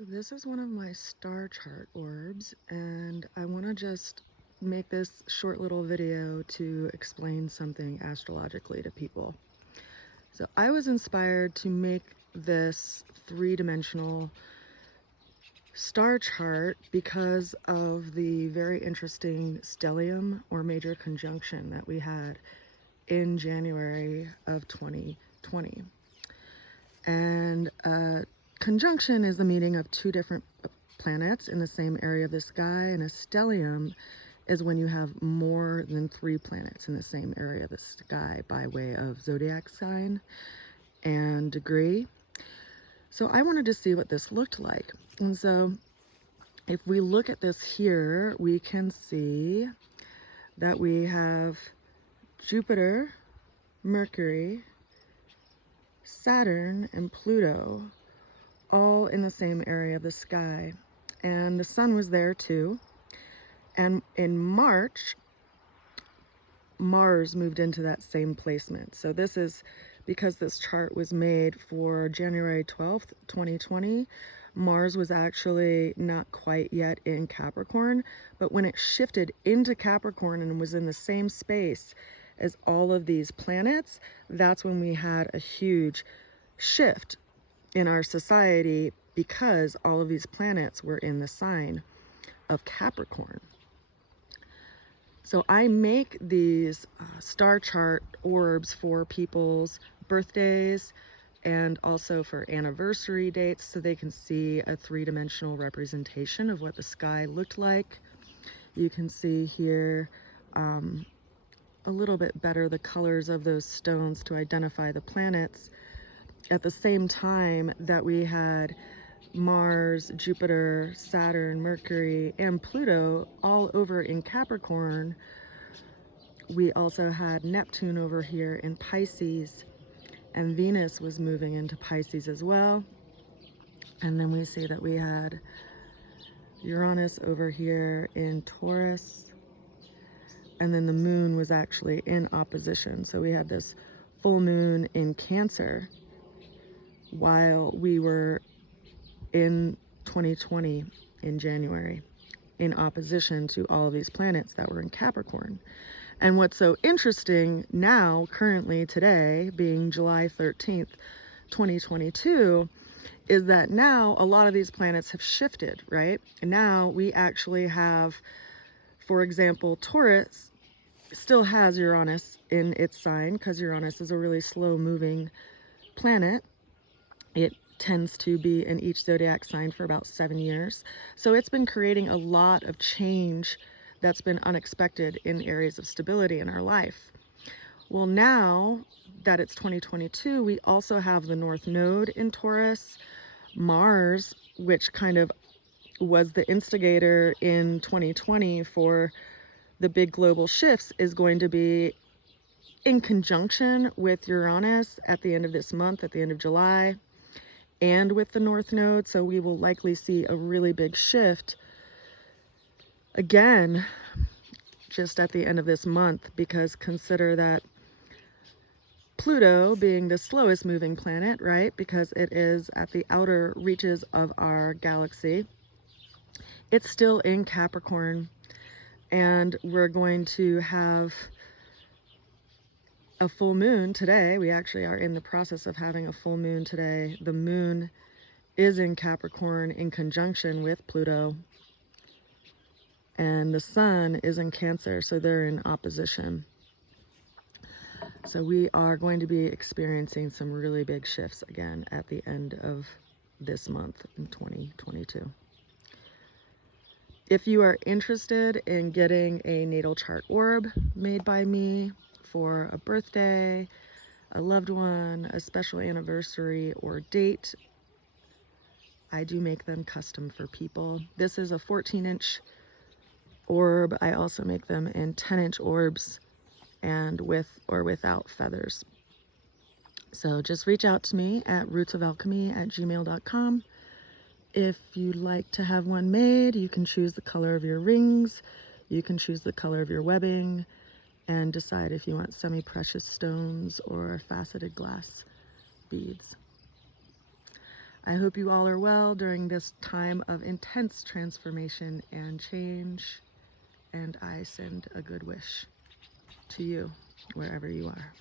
So this is one of my star chart orbs, and I want to just make this short little video to explain something astrologically to people. So I was inspired to make this three-dimensional star chart because of the very interesting stellium or major conjunction that we had in January of 2020. And conjunction is the meeting of two different planets in the same area of the sky, and a stellium is when you have more than 3 planets in the same area of the sky by way of zodiac sign and degree. So I wanted to see what this looked like. And so if we look at this here, we can see that we have Jupiter, Mercury, Saturn, and Pluto all in the same area of the sky. And the sun was there too. And in March, Mars moved into that same placement. So this is because this chart was made for January 12th, 2020. Mars was actually not quite yet in Capricorn, but when it shifted into Capricorn and was in the same space as all of these planets, that's when we had a huge shift in our society because all of these planets were in the sign of Capricorn. So I make these star chart orbs for people's birthdays and also for anniversary dates so they can see a three-dimensional representation of what the sky looked like. You can see here a little bit better the colors of those stones to identify the planets. At the same time that we had Mars, Jupiter, Saturn, Mercury, and Pluto all over in Capricorn, we also had Neptune over here in Pisces, and Venus was moving into Pisces as well. And then we see that we had Uranus over here in Taurus, and then the moon was actually in opposition. So we had this full moon in Cancer while we were in 2020 in January, in opposition to all of these planets that were in Capricorn. And what's so interesting now, currently today, being July 13th, 2022, is that now a lot of these planets have shifted, right? And now we actually have, for example, Taurus still has Uranus in its sign because Uranus is a really slow moving planet. It tends to be in each zodiac sign for about 7 years. So it's been creating a lot of change that's been unexpected in areas of stability in our life. Well, now that it's 2022, we also have the North Node in Taurus, Mars, which kind of was the instigator in 2020 for the big global shifts, is going to be in conjunction with Uranus at the end of this month, at the end of July, and with the North Node. So we will likely see a really big shift again just at the end of this month, because consider that Pluto being the slowest moving planet, right, because it is at the outer reaches of our galaxy, it's still in Capricorn, and we're going to have a full moon today. We actually are in the process of having a full moon today. The moon is in Capricorn in conjunction with Pluto, and the sun is in Cancer, so they're in opposition. So we are going to be experiencing some really big shifts again at the end of this month in 2022. If you are interested in getting a natal chart orb made by me for a birthday, a loved one, a special anniversary, or date, I do make them custom for people. This is a 14-inch orb. I also make them in 10-inch orbs and with or without feathers. So just reach out to me at rootsofalchemy@gmail.com. If you'd like to have one made, you can choose the color of your rings, you can choose the color of your webbing, and decide if you want semi-precious stones or faceted glass beads. I hope you all are well during this time of intense transformation and change, and I send a good wish to you wherever you are.